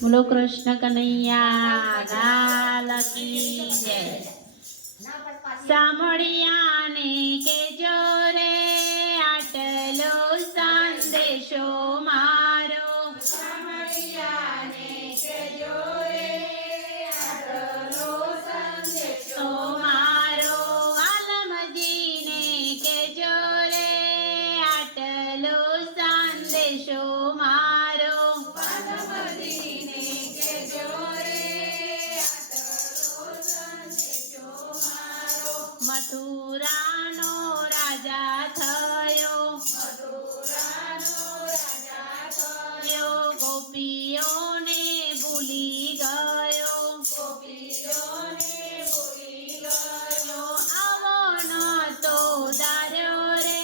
બોલો કૃષ્ણ કનૈયા લાલ કી જય. સાંભળ્યાને કેજો રે આટલો સંદેશો મારો. સાંભળ્યાને કેજો રે આટલો સંદેશો મારો. આલમજીને કેજો રે આટલો સંદેશો મારો. આલમજીને કેજો રે આટલો સંદેશો મારો. મથુરાનો રાજા થયો. મથુરાનો રાજા થયો. ગોપીઓને ભૂલી ગયો. ગોપીઓને ભૂલી ગયો. આવો નતો ધાર્યો રે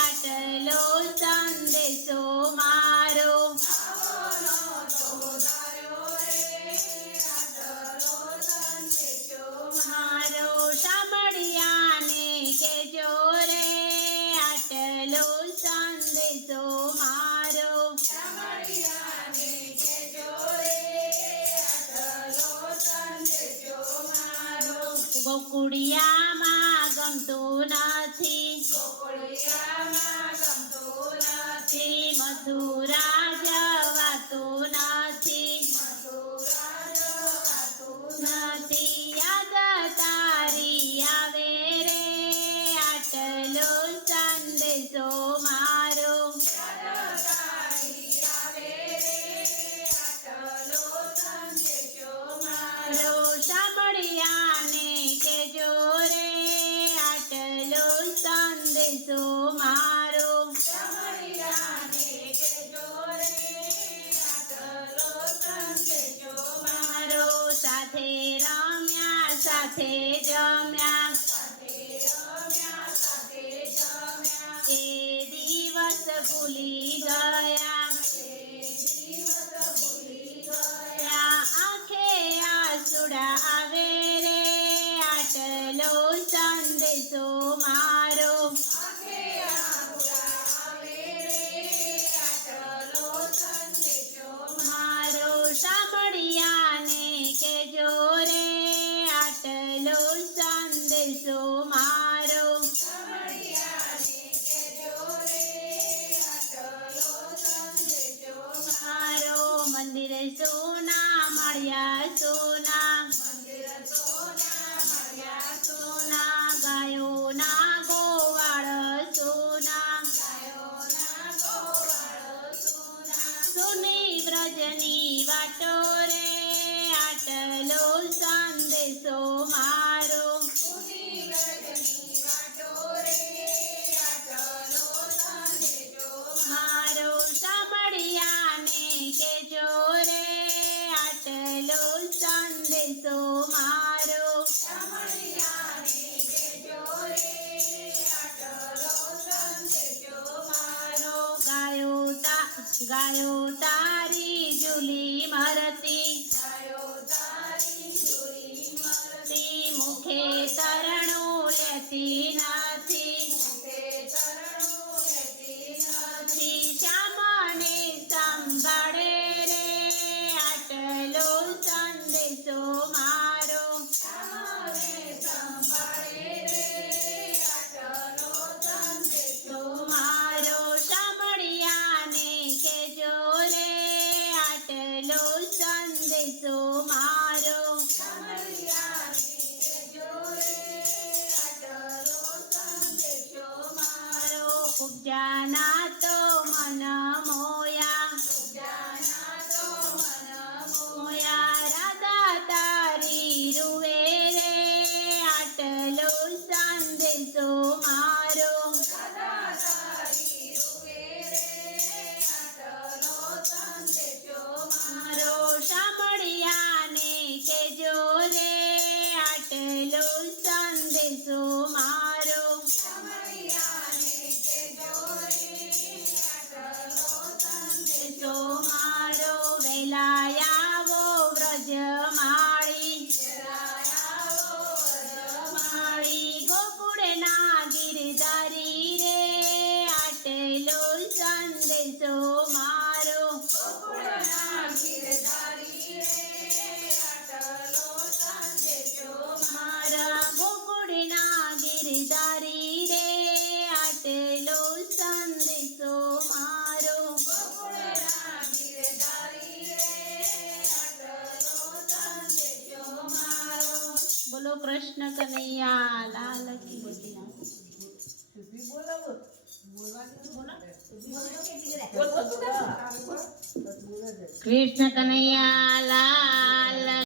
આટલો સંદેશો મારો. આવો નતો ધાર્યો રે આટલો સંદેશો મારો. સાંભળ્યાને કેજો રે આટલો સંદેશો મારો. સાંભળ્યાને કેજો રે આટલો સંદેશો મારો. ગોકુળિયામાં ગમતું નથી. ગોકુળિયામાં ગમતું નથી. મથુરા જવાતું નથી. મથુરા જવાતું નથી. યાદ તારી આવે રે આટલો સંદેશો મારો. યાદ તારી આવે રે આટલો સંદેશો મારો. સાંભળ્યાને કેજો રે આટલો સંદેશો મારો. સાંભળ્યાને કેજો રે આટલો સંદેશો મારો. સાથે રમ્યા સાથે જમ્યા સાથે રમ્યા સાથે જમ્યા. એ દિવસ ભૂલી ગયા. એ દિવસ ભૂલી ગયા. આંખે આસુડા આવે રે આટલો સંદેશો મારો. આંખે આંસુડા આવે રે આટલો સંદેશો મારો. સાંભળ્યાને કેજો રે આટલો સંદેશો મારો. સાંભળ્યાને કેજો રે આટલો સંદેશો મારો. મંદિર સોના મળ્યા સોના. મંદિર સોના મળ્યા સોના. ગાયોના ગોવાળ સોના. ગાયોના ગોવાળ સોના. સુની વ્રજની વાટો રે આટલો સંદેશો મારો. સુની વ્રજની વાટો રે આટલો સંદેશો મારો. સાંભળ્યાને કેજો રે આટલો સંદેશો મારો. સાંભળ્યાને કેજો રે આટલો સંદેશો મારો. ગાયો તારી જુલી મરતી. ગાયો તારી જોઈ મરતી. મુખે તરણું લેતી નથી. મુખે તરણું લેતી નથી. શ્યામને સંભાળે રે આટલો સંદેશો મારો. શ્યામને સંભાળે રે આટલો સંદેશો મારો. સાંભળ્યાને કેજો રે આટલો સંદેશો મારો. સાંભળ્યાને કેજો રે આટલો સંદેશો મારો. ઉપજાના તો મન મોયા. જાના તો મન મોયા. રાધા તારી રૂવે રે આટલો સંદેશો મારો. રાધા તારી રૂવે રે આટલો સંદેશો મારો. સાંભળ્યાને કેજો રે આટલો સંદેશો મારો. સાંભળ્યાને કેજો રે આટલો સંદેશો મારો. વેલા આવો બોલો કૃષ્ણ કનૈયા લાલ કી કૃષ્ણ કનૈયા લાલ